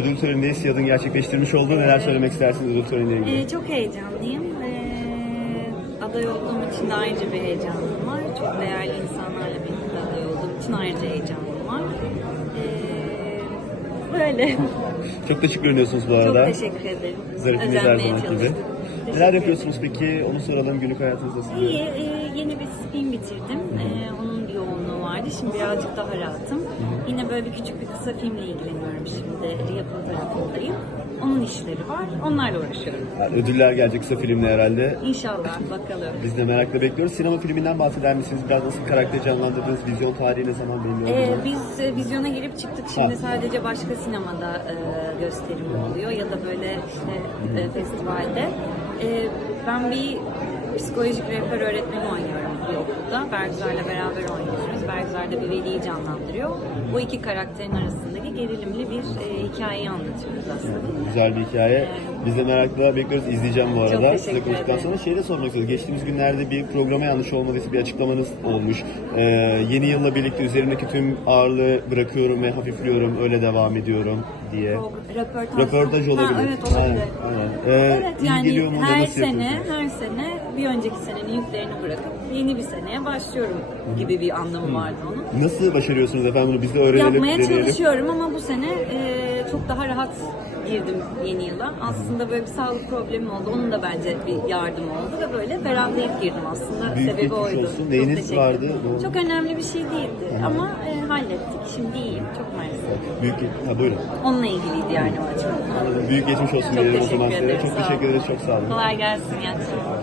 Ödül törenindeyiz. Siyad'ın gerçekleştirmiş olduğu neler söylemek istersiniz ödül töreniyle ilgili? Ee, çok heyecanlıyım. Ee, aday olduğum için de ayrıca bir heyecanım var. Çok değerli insanlarla birlikte aday olduğum için ayrıca heyecanım var. Ee, böyle. Çok da şık görünüyorsunuz bu çok arada. teşekkür ederim. Zarifiniz her zaman gibi. Neler yapıyorsunuz peki? Onu soralım. Günlük hayatınız nasıl? İyi, e, yeni bir spin bitirdim. E, onun vardı. Şimdi birazcık daha rahatım. Yine böyle bir küçük bir kısa filmle ilgileniyorum şimdi. Yapım tarafındayım. Onun işleri var. Onlarla uğraşıyorum. Yani ödüller gelecek kısa filmle herhalde. İnşallah bakalım. Biz de merakla bekliyoruz. Sinema filminden bahseder misiniz? Biraz nasıl karakteri canlandırdınız? Vizyon tarihi ne zaman bilmiyorum. Ee, biz e, vizyona girip çıktık. Şimdi Ha. sadece başka sinemada e, gösterim oluyor ya da böyle işte e, festivalde. E, ben bir psikolojik rehber öğretmeni oynuyorum bir okulda. Bergüzar'la beraber da bir veliyi canlandırıyor. Bu iki karakterin arasındaki gerilimli bir e, hikayeyi anlatıyoruz aslında. Güzel bir hikaye. Biz de merakla bekliyoruz. İzleyeceğim bu arada. Size konuştuktan sonra şey de sormak istiyorum. Geçtiğimiz günlerde bir programa yanlış olmadıysa bir açıklamanız olmuş. Ee, yeni yılla birlikte üzerimdeki tüm ağırlığı bırakıyorum ve hafifliyorum. Öyle devam ediyorum diye. Çok röportaj. Röportaj Ha, olabilir. evet olabilir. Aynen, aynen. Ee, Evet yani her sene yapıyorsunuz? her sene bir önceki senenin yüklerini bırakıp yeni bir seneye başlıyorum gibi bir anlamı vardı onun. Nasıl başarıyorsunuz efendim bunu? Biz de öğrenelim, Yapmaya deneyelim. çalışıyorum ama bu sene e, çok daha rahat girdim yeni yıla. Aslında böyle bir sağlık problemi oldu. Onun da bence bir yardım oldu ve böyle ferahlayıp girdim aslında. Büyük Sebebi oydu. olsun. Çok Neyiniz teşekkür vardı? Doğru. Çok önemli bir şey değildi ama e, hallettik. Şimdi iyiyim. Çok mersi. Büyük, ha buyurun onunla ilgiliydi yani o. Büyük geçmiş olsun çok diyelim o zaman size. Çok teşekkür ederiz. Çok sağ olun. Kolay gelsin. İyi akşamlar.